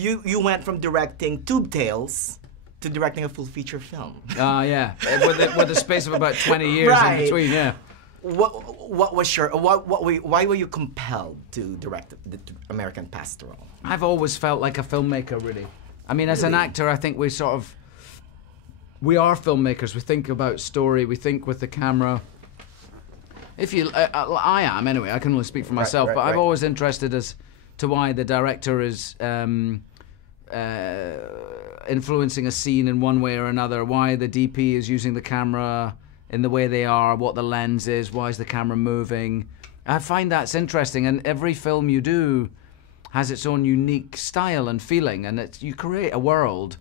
you went from directing Tube Tales to directing a full feature film. Yeah, with the space of about 20 years in between, yeah. What was your why were you compelled to direct the American Pastoral? I've always felt like a filmmaker, really. I mean, as an actor, I think we are filmmakers. We think about story. We think with the camera. I am anyway. I can only speak for myself, but I'm always interested as to why the director is influencing a scene in one way or another. Why the DP is using the camera in the way they are. What the lens is. Why is the camera moving? I find that's interesting, and every film you do has its own unique style and feeling, and you create a world.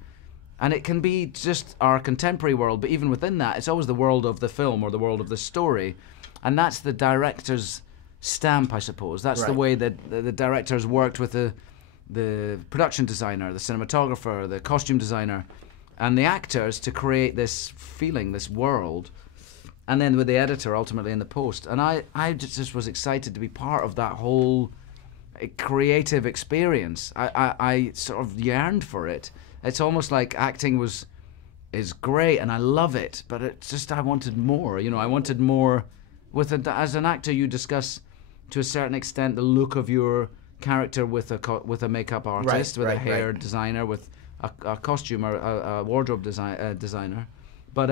And it can be just our contemporary world, but even within that, it's always the world of the film or the world of the story. And that's the director's stamp, I suppose. That's the way that the director's worked with the production designer, the cinematographer, the costume designer, and the actors to create this feeling, this world. And then with the editor, ultimately, in the post. And I just was excited to be part of that whole creative experience. I sort of yearned for it. It's almost like acting is great and I love it, but it's just I wanted more. You know, I wanted more. As an actor, you discuss to a certain extent the look of your character with a makeup artist, with a hair designer, with a costume or a wardrobe designer. But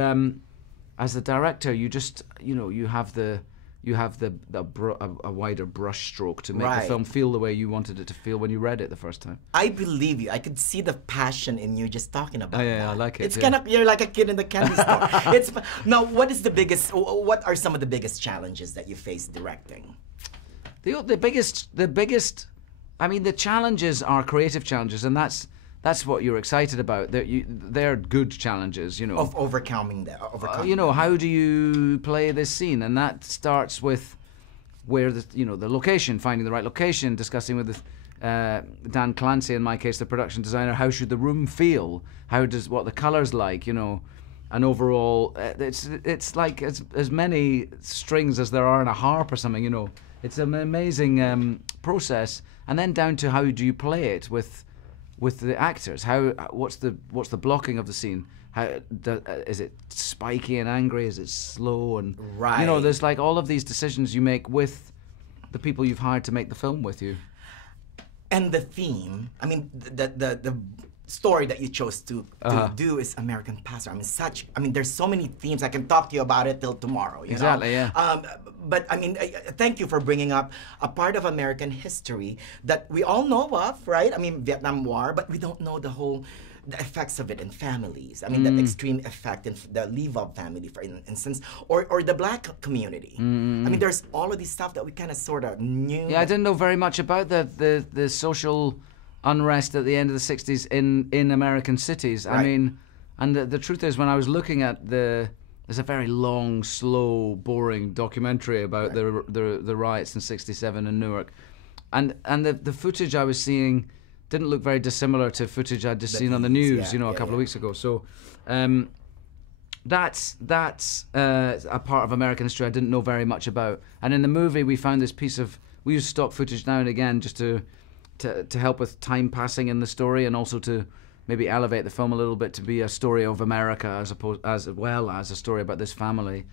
as the director, you just you have a wider brush stroke to make the film feel the way you wanted it to feel when you read it the first time. I believe you. I could see the passion in you just talking about it. I like it. It's kind of, you're like a kid in the candy store. Now, what are some of the biggest challenges that you face directing? The biggest, I mean, the challenges are creative challenges, and that's what you're excited about. They're good challenges, you know. Of overcoming that. How do you play this scene? And that starts with where the location, finding the right location, discussing with Dan Clancy, in my case, the production designer, how should the room feel? What the colors like, you know, and overall, it's like as many strings as there are in a harp or something, you know. It's an amazing process, and then down to how do you play it with the actors. What's the blocking of the scene? Is it spiky and angry? Is it slow and there's like all of these decisions you make with the people you've hired to make the film with you. And the theme, I mean, the story that you chose to do is American Pastoral. I mean, there's so many themes. I can talk to you about it till tomorrow. You know? Yeah. But I mean, thank you for bringing up a part of American history that we all know of, right? I mean, Vietnam War, but we don't know the effects of it in families. I mean, that extreme effect in the Leave-Of family, for instance, or the black community. I mean, there's all of these stuff that we kind of sort of knew. Yeah, I didn't know very much about the social unrest at the end of the 60s in American cities. I mean, and the truth is, when I was looking at there's a very long, slow, boring documentary about the riots in '67 in Newark, and the footage I was seeing didn't look very dissimilar to footage I'd just seen on the news, a couple of weeks ago. So that's a part of American history I didn't know very much about. And in the movie, we found this we use stock footage now and again just to help with time passing in the story, and also to maybe elevate the film a little bit to be a story of America as well as a story about this family.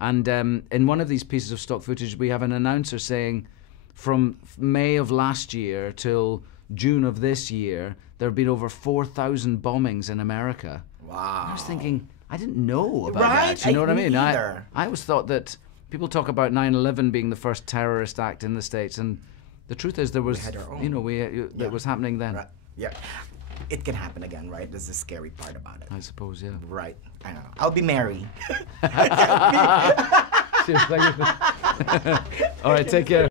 And in one of these pieces of stock footage, we have an announcer saying, from May of last year till June of this year, there have been over 4,000 bombings in America. Wow. I was thinking, I didn't know about that. You know what I mean? I always thought that people talk about 9/11 being the first terrorist act in the States, and the truth is there was, that was happening then. Right. Yeah. It can happen again, right? This is the scary part about it. I suppose, yeah. Right. I know. I'll be Mary. Cheers, thank you. All right, take care.